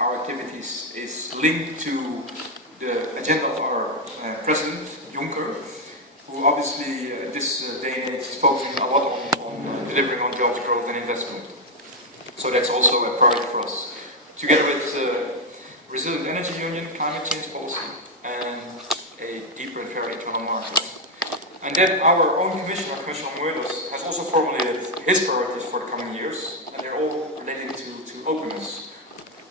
our activities is linked to the agenda of our President, Juncker, who obviously this day and age is focusing a lot on delivering on jobs, growth and investment. So that's also a priority for us. Together with Resilient Energy Union, climate change policy, and a deeper and fairer internal market. And then our own Commissioner, Commissioner Moedas, has also formulated his priorities for the coming years, and they're all related to openness.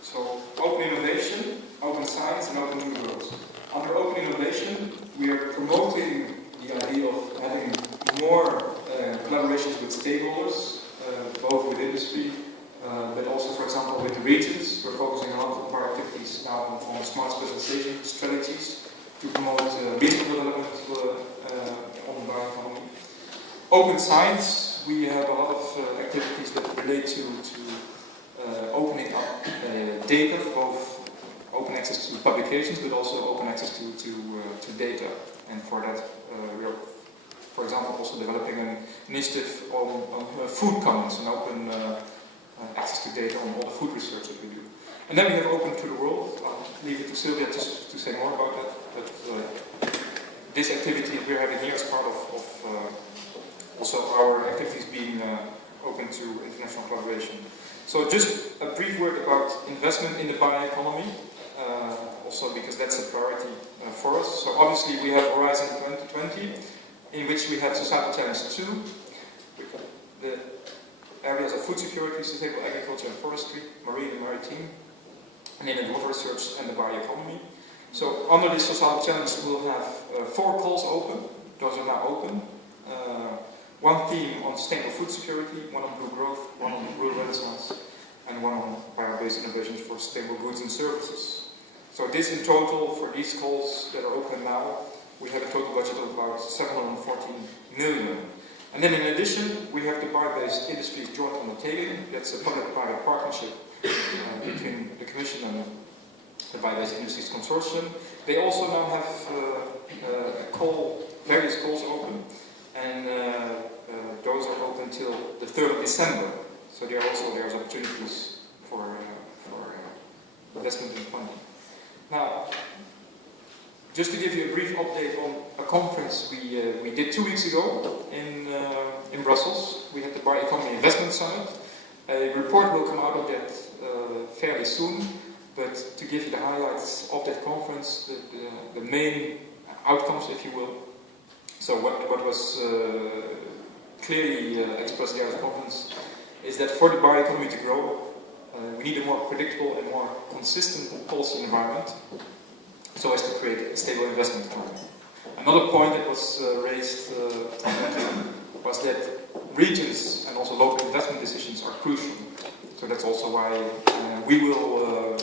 So, open innovation, open science, and open new worlds. Under open innovation, we are promoting the idea of having more collaborations with stakeholders, both with industry, but also, for example, with the regions. We're focusing a lot of our activities now on smart specialization strategies to promote regional development on the bioeconomy. Open science, we have a lot of activities that relate to opening up data, both open access to publications, but also open access to data. And for that, we are, for example, also developing an initiative on food commons and open access to data on all the food research that we do. And then we have Open to the World. I'll leave it to Sylvia just to say more about that. But this activity that we're having here is part of also our activities being open to international collaboration. So just a brief word about investment in the bioeconomy, also because that's a priority for us. So obviously we have Horizon 2020, in which we have Societal Challenge 2, the areas of food security, sustainable agriculture and forestry, marine and maritime, and then water research and the bioeconomy. So under this societal challenge we'll have 4 calls open. Those are now open. One theme on sustainable food security, one on blue growth, one on rural renaissance, and one on bio-based innovations for sustainable goods and services. So this in total, for these calls that are open now, we have a total budget of about 714 million. And then in addition, we have the bio-based industries joint undertaking. That's a public-private partnership between the Commission and the Bio-based Industries Consortium. They also now have various calls open, and those are open till the 3rd of December. So there's opportunities for investment and funding. Now, just to give you a brief update on a conference we did 2 weeks ago in Brussels. We had the BioEconomy Investment Summit. A report will come out of that fairly soon, but to give you the highlights of that conference, the main outcomes, if you will. So what was clearly expressed there at the conference is that for the bioeconomy to grow, we need a more predictable and more consistent policy environment, so as to create a stable investment climate. Another point that was raised was that regions and also local investment decisions are crucial. So that's also why we will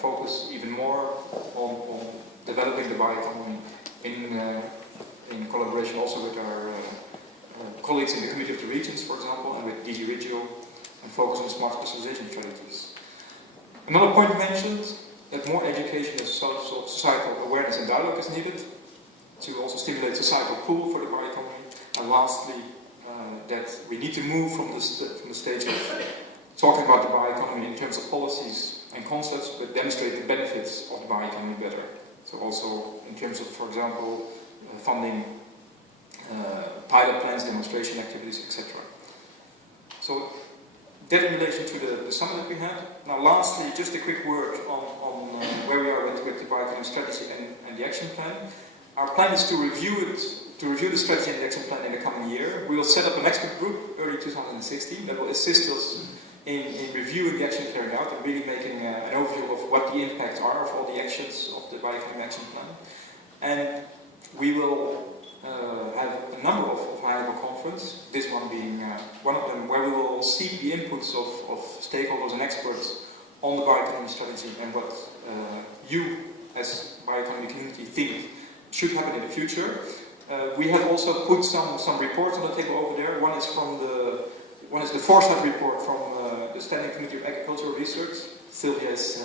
focus even more on developing the bioeconomy in collaboration also with our colleagues in the Committee of the Regions, for example, and with DG Regio, and focus on smart specialization strategies. Another point mentioned, that more education and societal awareness and dialogue is needed to also stimulate societal pull for the bioeconomy. And lastly, that we need to move from the stage of talking about the bioeconomy in terms of policies and concepts, but demonstrate the benefits of the bioeconomy better. So also in terms of, for example, funding pilot plans, demonstration activities, etc. So that in relation to the summit that we had. Now lastly, just a quick word on where we are with the bioeconomy strategy and the action plan. Our plan is to review the strategy and the action plan in the coming year. We will set up an expert group early 2016 that will assist us in reviewing the action carried out and really making an overview of what the impacts are of all the actions of the bioeconomy action plan. And we will have a number of high-level conferences, this one being one of them, where we will seek the inputs of stakeholders and experts on the bioeconomy strategy and what you as bioeconomy community think should happen in the future. We have also put some reports on the table over there. One is the foresight report from the Standing Committee of Agricultural Research. Sylvia is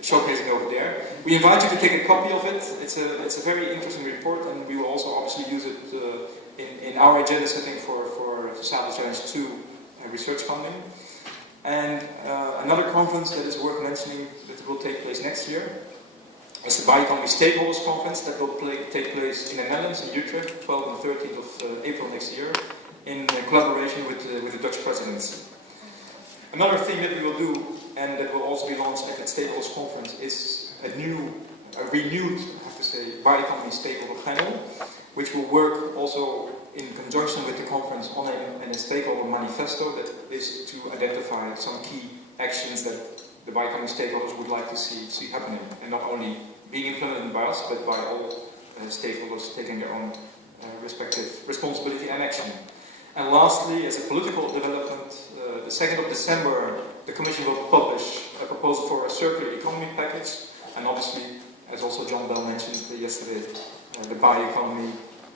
showcasing over there. We invite you to take a copy of it. It's a very interesting report, and we will also obviously use it in our agenda setting for Societal Challenge 2 research funding. And another conference that is worth mentioning that will take place next year is the BioEconomy Stakeholders Conference that will take place in the Netherlands, in Utrecht, 12th and 13th of April next year, in collaboration with the Dutch presidency. Another thing that we will do, and that will also be launched at the Stakeholders Conference, is a renewed, I have to say, BioEconomy Stakeholder Panel, which will work also in conjunction with the conference on a stakeholder manifesto that is to identify some key actions that the BioEconomy stakeholders would like to see happening, and not only being implemented by us, but by all stakeholders taking their own respective responsibility and action. And lastly, as a political development, the 2nd of December, the Commission will publish a proposal for a circular economy package, and obviously, as also John Bell mentioned yesterday, the bioeconomy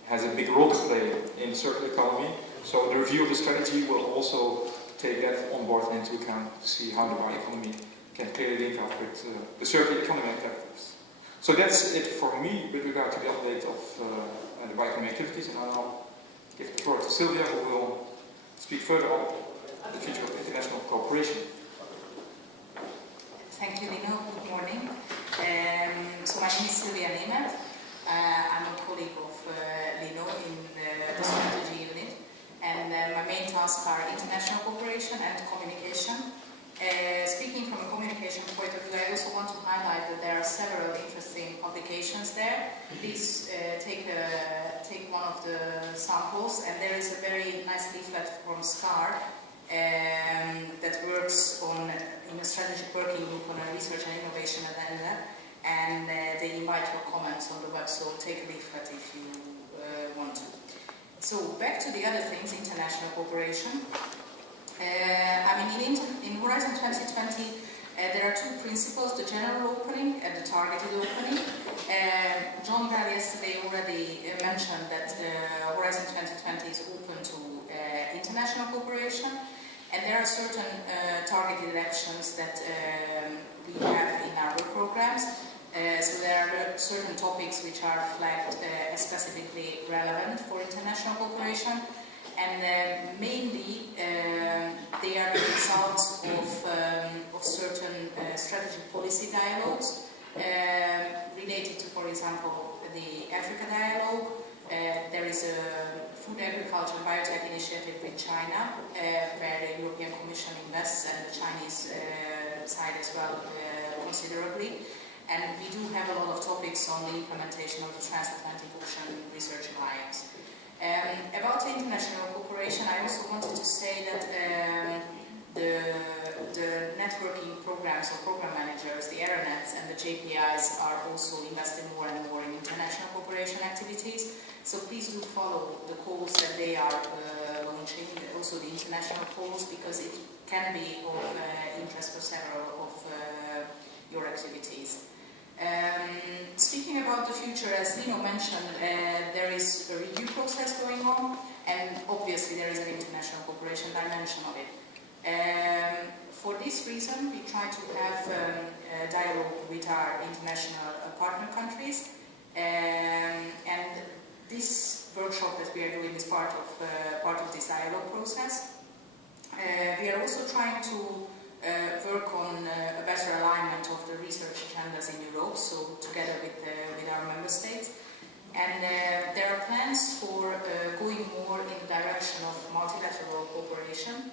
has a big role to play in circular economy. So the review of the strategy will also take that on board and into account to see how the bioeconomy can clearly link up with the circular economy activities. So that's it for me with regard to the update of the bioeconomy activities, and I'll now give the floor to Sylvia, who will speak further on the future of international cooperation. Thank you, Lino. Good morning. So my name is Sylvia Nemeth. I'm a colleague of Lino in the strategy unit, and my main tasks are international cooperation and communication. Speaking from a communication point of view, I also want to highlight that there are several interesting publications there. Please take one of the samples, and there is a very nice leaflet from SCAR that works in a strategic working group on a research and innovation agenda, and they invite your comments on the web, so take a leaflet if you want to. So back to the other things, international cooperation. In Horizon 2020, there are two principles, the general opening and the targeted opening. John Bell yesterday already mentioned that Horizon 2020 is open to international cooperation, and there are certain targeted actions that we have in our work programs. So there are certain topics which are flagged as specifically relevant for international cooperation, and mainly they are the results of certain strategic policy dialogues related to, for example, the Africa dialogue. There is a food, agriculture and biotech initiative with China, where the European Commission invests, and the Chinese side as well considerably. And we do have a lot of topics on the implementation of the Transatlantic Ocean Research Alliance. About the international cooperation, I also wanted to say that the networking programs of program managers, the aeronets and the JPIs are also investing more and more in international cooperation activities. So please do follow the calls that they are launching, also the international calls, because it can be of interest for several of your activities. Speaking about the future, as Lino mentioned, there is a review process going on, and obviously there is an international cooperation dimension of it. For this reason, we try to have a dialogue with our international partner countries, and this workshop that we are doing is part of this dialogue process. We are also trying to work on a better alignment of the research agendas in Europe, so together with our member states. And there are plans for going more in the direction of multilateral cooperation,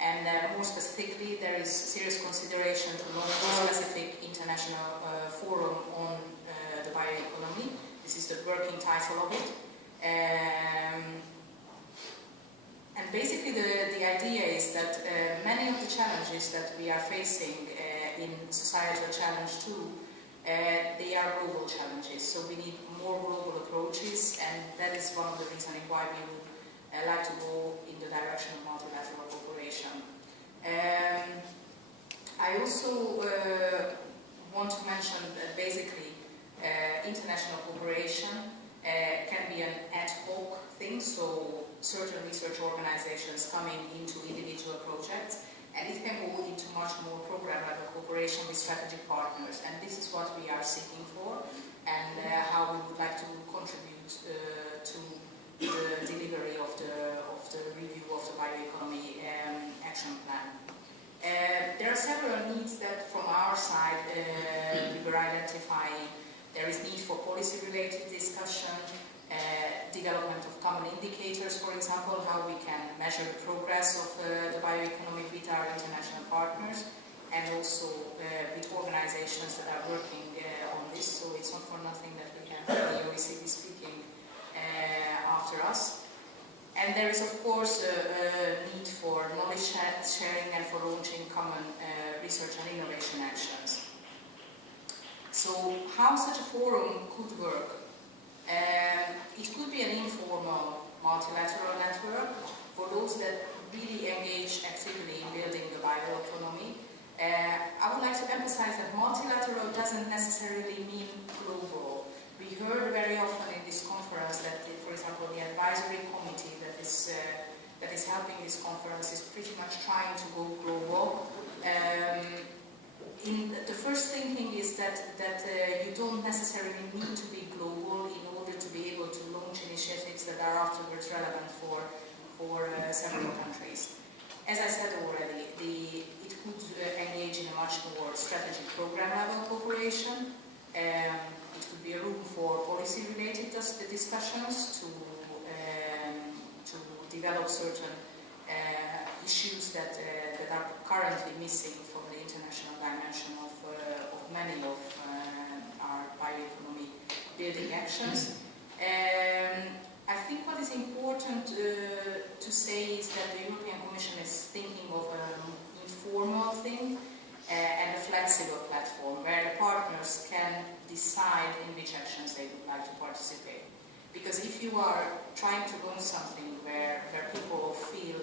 and more specifically there is serious consideration to launch a specific international forum on the bioeconomy. This is the working title of it. And basically the idea is that many of the challenges that we are facing in societal challenge too, they are global challenges, so we need more global approaches, and that is one of the reasons why we would like to go in the direction of multilateral cooperation. I also want to mention that basically international cooperation can be an ad hoc thing, so certain research organizations coming into individual projects, and it can go into much more program-level cooperation with strategic partners, and this is what we are seeking for, and how we would like to contribute to the delivery of the review of the bioeconomy action plan. There are several needs that from our side we were identifying. There is need for policy-related discussion, development of common indicators, for example, how we can measure the progress of the bioeconomy with our international partners, and also with organizations that are working on this. So it's not for nothing that we have the OECD speaking after us. And there is, of course, a need for knowledge sharing and for launching common research and innovation actions. So how such a forum could work? It could be an informal multilateral network for those that really engage actively in building the bioeconomy. I would like to emphasize that multilateral doesn't necessarily mean global. We heard very often in this conference that, for example, the advisory committee that is helping this conference is pretty much trying to go global. The first thinking is that you don't necessarily need to be global in order to be able to launch initiatives that are afterwards relevant for several countries. As I said already, it could engage in a much more strategic program level cooperation. It could be a room for policy-related discussions to develop certain issues that are currently missing from the international dimension of many of our bioeconomy building actions. I think what is important to say is that the European Commission is thinking of an informal thing and a flexible platform where the partners can decide in which actions they would like to participate. Because if you are trying to launch something where people feel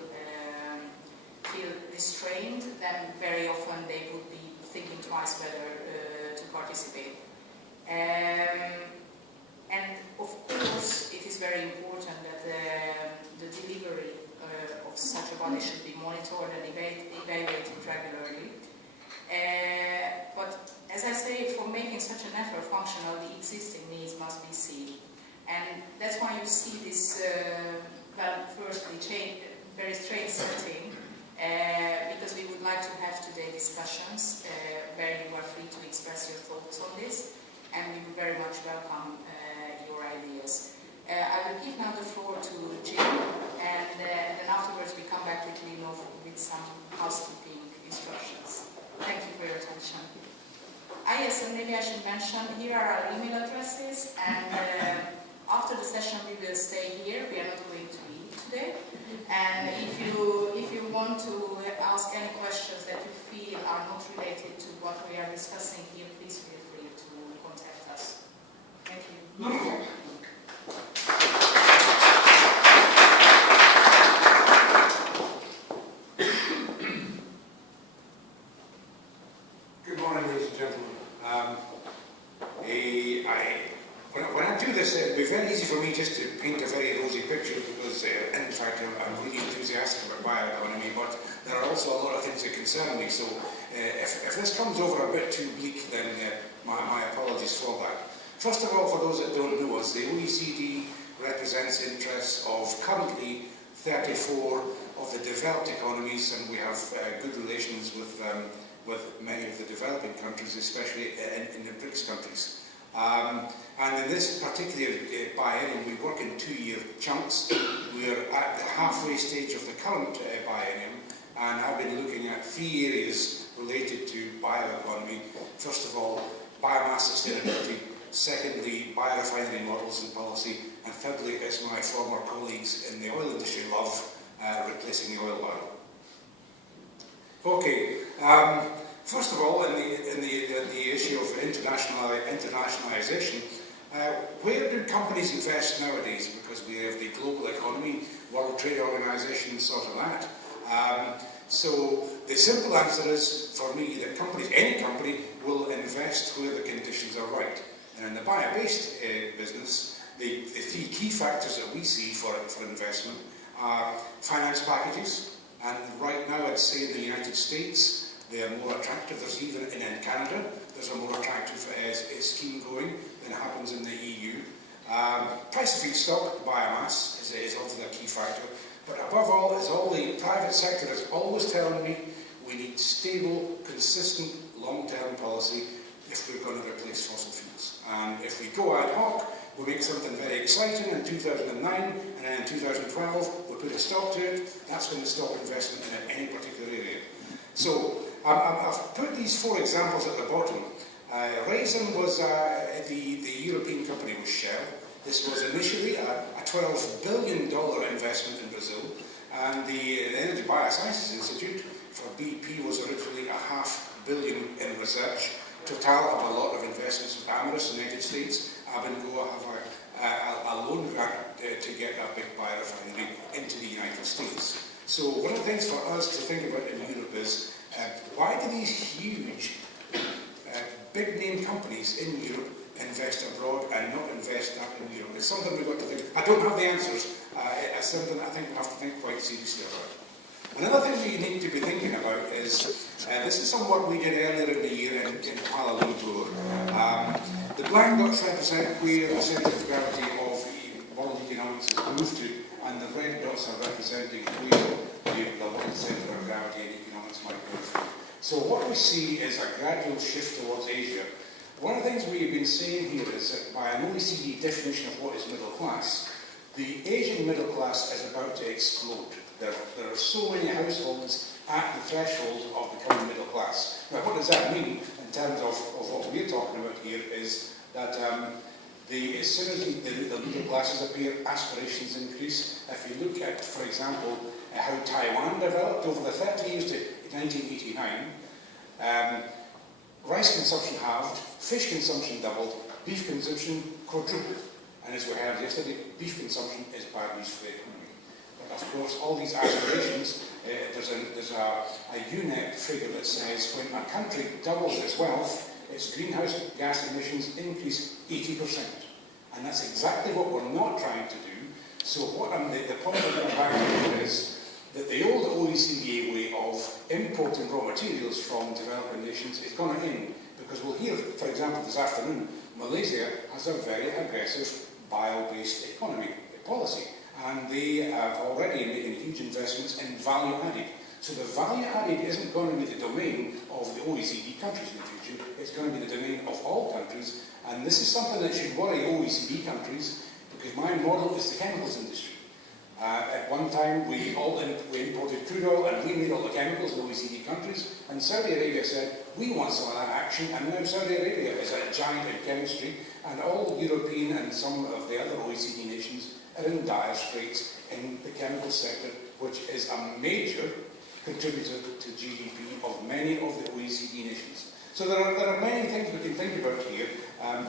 restrained, then very often they would be thinking twice whether to participate. And of course, it is very important that the delivery of such a body should be monitored and evaluated regularly. But as I say, for making such a network functional, the existing needs must be seen. And that's why you see this, firstly, very straight setting, because we would like to have today discussions where you are free to express your thoughts on this, and we would very much welcome your ideas. I will give now the floor to Jim, and then afterwards we come back quickly with some housekeeping instructions. Thank you for your attention. Yes, and maybe I should mention, here are our email addresses, and after the session we will stay here. We are not going to eat today. And if you want to ask any questions that you feel are not related to what we are discussing here, please feel free to contact us. Thank you. Good morning, ladies and gentlemen. When I do this, it would be very easy for me just to paint a very rosy picture because, in fact, I'm really enthusiastic about bioeconomy, but there are also a lot of things that concern me. So if this comes over a bit too bleak, then my apologies for that. First of all, for those that don't know us, the OECD represents interests of currently 34 of the developed economies, and we have good relations with many of the developing countries, especially in the BRICS countries. And in this particular biennium, we work in 2-year chunks. We're at the halfway stage of the current biennium, and I've been looking at 3 areas related to bioeconomy. First of all, biomass sustainability. Secondly, biorefinery models and policy. And thirdly, as my former colleagues in the oil industry love, replacing the oil barrel. Okay. First of all, in the issue of internationalization, where do companies invest nowadays? Because we have the global economy, World Trade Organization, sort of that. So the simple answer is, for me, that any company will invest where the conditions are right. And in the bio-based business, the 3 key factors that we see for investment are finance packages. And right now, I'd say in the United States, they are more attractive. There's even in Canada, there's a more attractive scheme going than happens in the EU. Price of feedstock, biomass, is obviously a key factor. But above all, is all the private sector is always telling me, We need stable, consistent, long-term policy if we're going to replace fossil fuels. And if we go ad hoc, we make something very exciting in 2009, and then in 2012 we put a stop to it. That's going to stop investment in any particular area. So I've put these 4 examples at the bottom. Raisin was the European company was Shell. This was initially a $12 billion investment in Brazil, and the Energy Biosciences Institute for BP was originally $500 million in research. Total have a lot of investments with Amyris in the United States. Abengoa have a loan grant to get a big biorefinery into the United States. So one of the things for us to think about in Europe is why do these huge big name companies in Europe invest abroad and not invest back in Europe? It's something we've got to think. I don't have the answers. It's something I think we have to think quite seriously about. Another thing we need to be thinking about is, this is some work we did earlier in the year in Kuala Lumpur. The black dots represent where the centre of gravity of world economics has moved to, and the red dots are representing where the world centre of gravity in economics might move to. So what we see is a gradual shift towards Asia. One of the things we've been saying here is that by an OECD definition of what is middle class, the Asian middle class is about to explode. There are so many households at the threshold of becoming middle class. Now, what does that mean in terms of what we're talking about here is that as soon as the middle classes appear, aspirations increase. If you look at, for example, how Taiwan developed over the 30 years to 1989, rice consumption halved, fish consumption doubled, beef consumption quadrupled. And as we heard yesterday, beef consumption is bad news for the economy. But of course, all these aspirations, there's a UNEDITED figure that says when a country doubles its wealth, its greenhouse gas emissions increase 80%. And that's exactly what we're not trying to do. So the point I'm going to back to is that the old OECD way of importing raw materials from developing nations is going to end. Because we'll hear, for example, this afternoon, Malaysia has a very aggressive bio-based economy policy. And they are already making huge investments in value added. So the value added isn't going to be the domain of the OECD countries in the future. It's going to be the domain of all countries. And this is something that should worry OECD countries, because my model is the chemicals industry. At one time, we imported crude oil and we made all the chemicals in OECD countries. And Saudi Arabia said, we want some of that action. And now Saudi Arabia is a giant in chemistry. And all European and some of the other OECD nations are in dire straits in the chemical sector, which is a major contributor to GDP of many of the OECD nations. So there are many things we can think about here.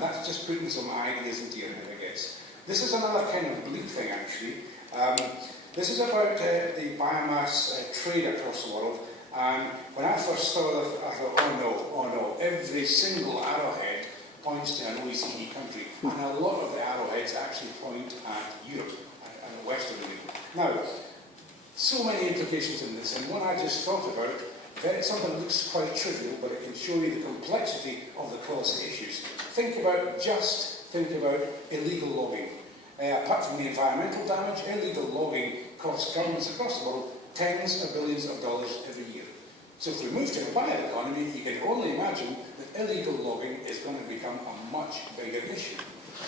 That's just putting some ideas into your head, I guess. This is another kind of bleak thing, actually. This is about the biomass trade across the world. And when I first saw it, I thought, oh no, every single arrowhead points to an OECD country. And a lot of the arrowheads actually point at Europe and the Western Europe. Now, so many implications in this, and one I just thought about, something that looks quite trivial, but it can show you the complexity of the policy issues. Think about illegal logging. Apart from the environmental damage, illegal logging costs governments across the world tens of billions of dollars every year. So if we move to a bioeconomy, you can only imagine that illegal logging is going to become a much bigger issue.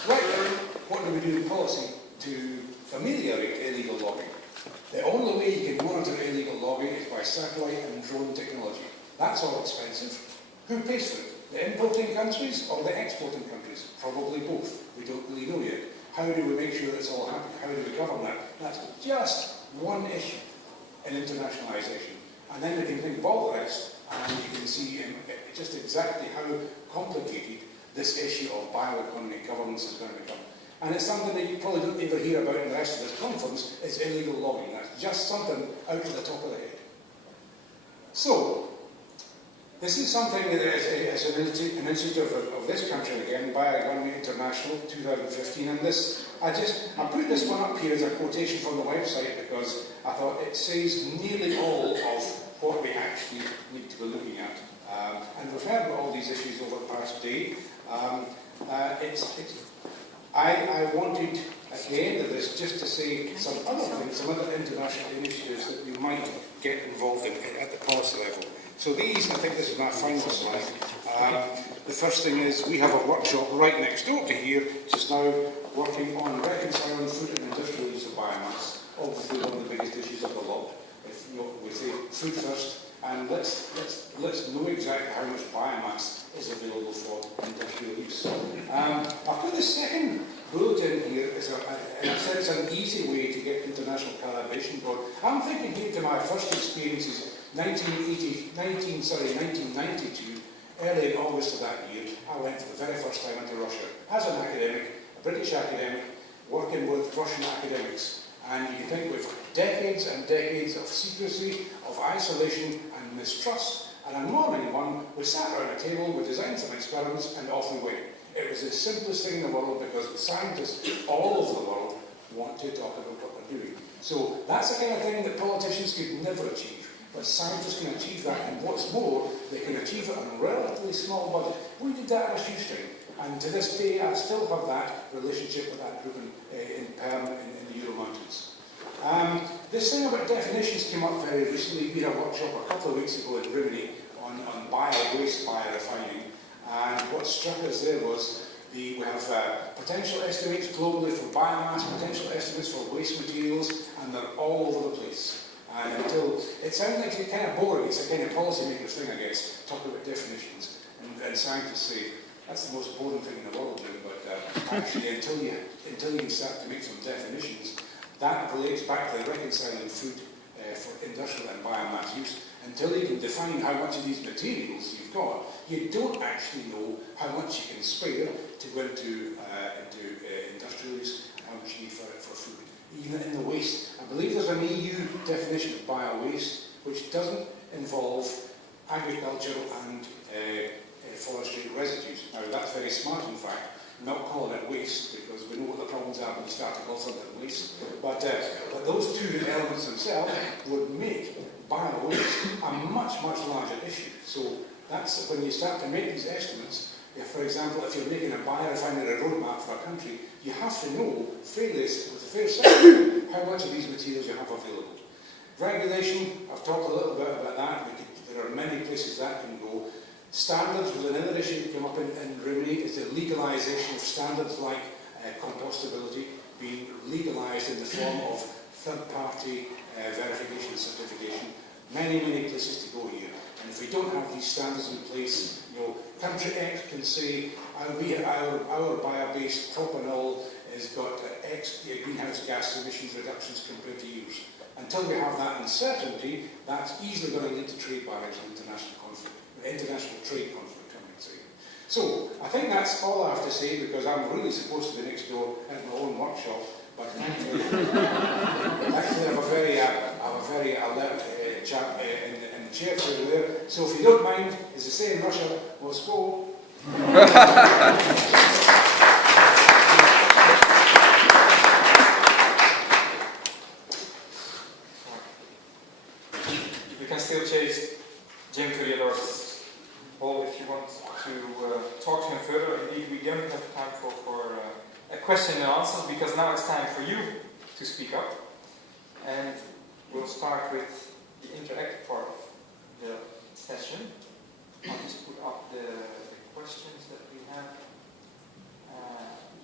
Right now, what do we do in policy to ameliorate illegal logging? The only way you can monitor illegal logging is by satellite and drone technology. That's all expensive. Who pays for it? The importing countries or the exporting countries? Probably both. We don't really know yet. How do we make sure it's all happening? How do we govern that? That's just one issue in internationalisation. And then we can think of all the rest, and you can see just exactly how complicated this issue of bioeconomy governance is going to become. And it's something that you probably don't ever hear about in the rest of this conference, is illegal logging. That's just something out of the top of the head. So, this is something that is an initiative of this country again, BioEconomy International 2015, and I put this one up here as a quotation from the website because I thought it says nearly all of what we actually need to be looking at. And we've heard about all these issues over the past day. I wanted, at the end of this, just to say some other things, some other international initiatives that we might get involved in at the policy level. So these, I think this is my final slide. The first thing is we have a workshop right next door to here, just now working on reconciling food and industrial use of biomass. Obviously one of the biggest issues of the lot. If you know, we say food first, and let's know exactly how much biomass is available for industrial use. I've got the second bulletin here, and I've said it's an easy way to get international collaboration going. I'm thinking here to my first experiences, 1992, early in August of that year, I went for the very first time into Russia as an academic, a British academic, working with Russian academics. And you can think with decades and decades of secrecy, of isolation and mistrust. And a morning one, we sat around a table, we designed some experiments, and off we went. It was the simplest thing in the world because scientists all over the world want to talk about what they're doing. So that's the kind of thing that politicians could never achieve. But scientists can achieve that, and what's more, they can achieve it on a relatively small budget. We did that on a shoestring. And to this day, I still have that relationship with that group in Perm in the Ural Mountains. This thing about definitions came up very recently. We had a workshop a couple of weeks ago in Rimini on bio-waste biorefining. And what struck us there was we have potential estimates globally for biomass, potential estimates for waste materials, and they're all over the place. And until it sounds like it's kind of boring, it's a kind of policymaker's thing, I guess, talk about definitions. And scientists say, that's the most boring thing in the world, really, but actually, until you can start to make some definitions, that relates back to the reconciling food for industrial and biomass use. Until you can define how much of these materials you've got, you don't actually know how much you can spare to go into industrial use and how much you need for food. Even in the waste, I believe there's an EU definition of bio-waste which doesn't involve agricultural and forestry residues. Now that's very smart, in fact, not calling it waste, because we know what the problems are when you start to call something waste. But those two elements themselves would make bio-waste a much, much larger issue. So that's when you start to make these estimates. If, for example, if you're making a biorefinery roadmap for a country, you have to know fairly, with a fair certainty how much of these materials you have available. Regulation, I've talked a little bit about that. There are many places that can go. Standards was another issue that came up in Rimini, is the legalisation of standards like compostability being legalised in the form of third-party verification and certification. Many, many places to go here. And if we don't have these standards in place, you know, country X can say our bio-based propanol has got X greenhouse gas emissions reductions compared to yours. Until we have that uncertainty, that's easily going to lead to trade barriers and international trade conflict, I might say. So, I think that's all I have to say, because I'm really supposed to be next door at my own workshop, but thankfully, I have a very alert chap in the chair over there. So if you don't mind, as they say in Russia, Moscow. You can still chase Jim Kuriador's hall if you want to talk to him further. Indeed, we don't have time for a question and answer, because now it's time for you to speak up. And we'll start with the interactive part of the session. I'll just put up the questions that we have.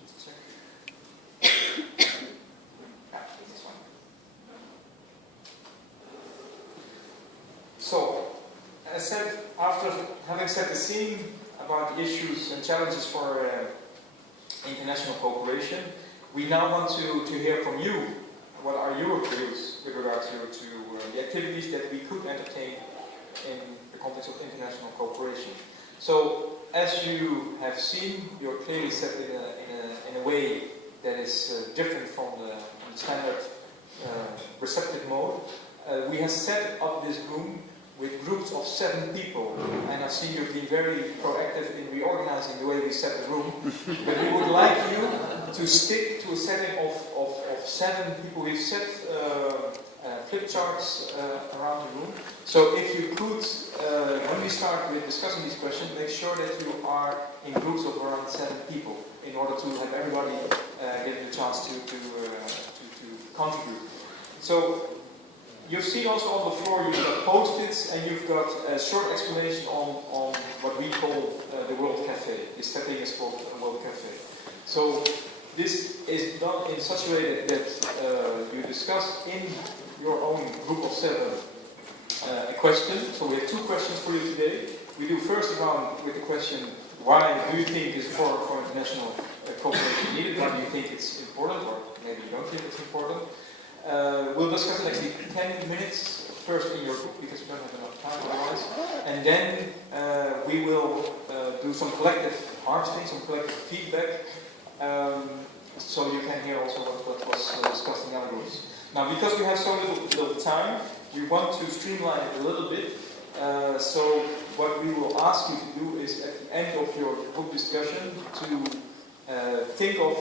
Just check. Yeah, this one. So, as said, after having set the scene about the issues and challenges for international cooperation, we now want to hear from you. What are your views with regard to the activities that we could entertain in the context of international cooperation? So, as you have seen, you're clearly set in a way that is different from the standard receptive mode. We have set up this room with groups of 7 people, and I see you've been very proactive in reorganizing the way we set the room. But we would like you to stick to a setting of 7 people. We've set flip charts around the room. So if you could, when we start with discussing these questions, make sure that you are in groups of around 7 people in order to have everybody given a chance to contribute. So you've seen also on the floor, you've got post-its and you've got a short explanation on what we call the World Cafe. This setting is called the World Cafe. So this is done in such a way that you discuss in your own group of 7 a question. So we have 2 questions for you today. We do first round with the question, why do you think is for international cooperation needed? Why do you think it's important, or maybe you don't think it's important? We'll discuss it actually 10 minutes first in your group because we don't have enough time otherwise. And then we will do some collective harvesting, some collective feedback, so you can hear also what was discussed in other groups. Now, because we have so little time, we want to streamline it a little bit. So what we will ask you to do is at the end of your group discussion to think of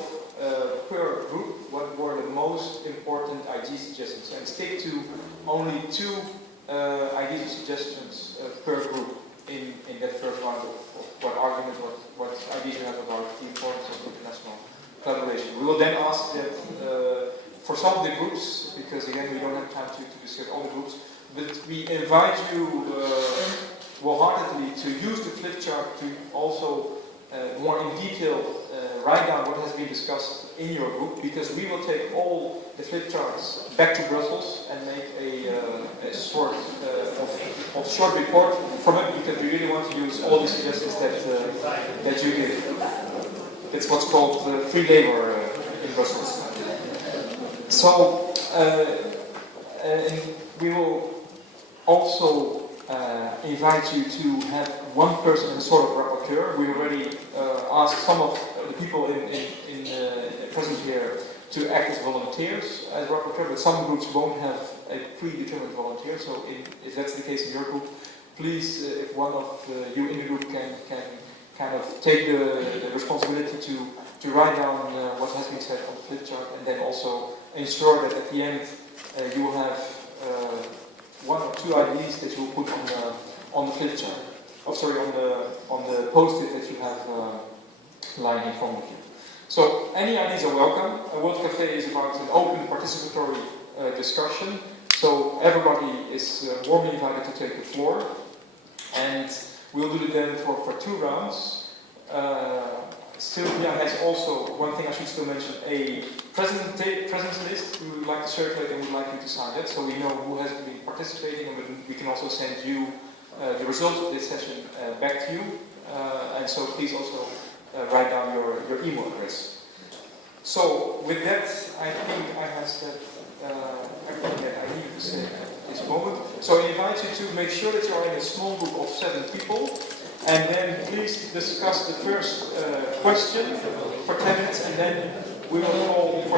per group what were the most important ID suggestions and stick to only 2 ID suggestions per group in that first round of what argument, what ideas you have about the importance of international collaboration. We will then ask that for some of the groups, because again we don't have time to discuss all the groups, but we invite you wholeheartedly to use the flip chart to also more in detail write down what has been discussed in your group, because we will take all the flip charts back to Brussels and make a sort of short report from it, because we really want to use all the suggestions that you give. It's what's called free labor in Brussels. So and we will also invite you to have one person as a sort of rapporteur. We already asked some of the people present here to act as volunteers as rapporteur, but some groups won't have a predetermined volunteer. So if that's the case in your group, please, if one of you in the group can kind of take the responsibility to write down what has been said on the flip chart, and then also ensure that at the end you will have 1 or 2 IDs that you will put on the flip chart. Oh, sorry, on the post-it that you have lying in front of you. So any ideas are welcome. A World Cafe is about an open participatory discussion. So everybody is warmly invited to take the floor, and we'll do it then for 2 rounds. Sylvia has also, one thing I should still mention, a presence list we would like to circulate, and would like you to sign that, so we know who has been participating, and we can also send you the results of this session back to you. And so please also write down your email address. So with that, I think I have said everything that I need to say at this moment. So I invite you to make sure that you are in a small group of 7 people. And then please discuss the first question for 10 minutes, and then we will call for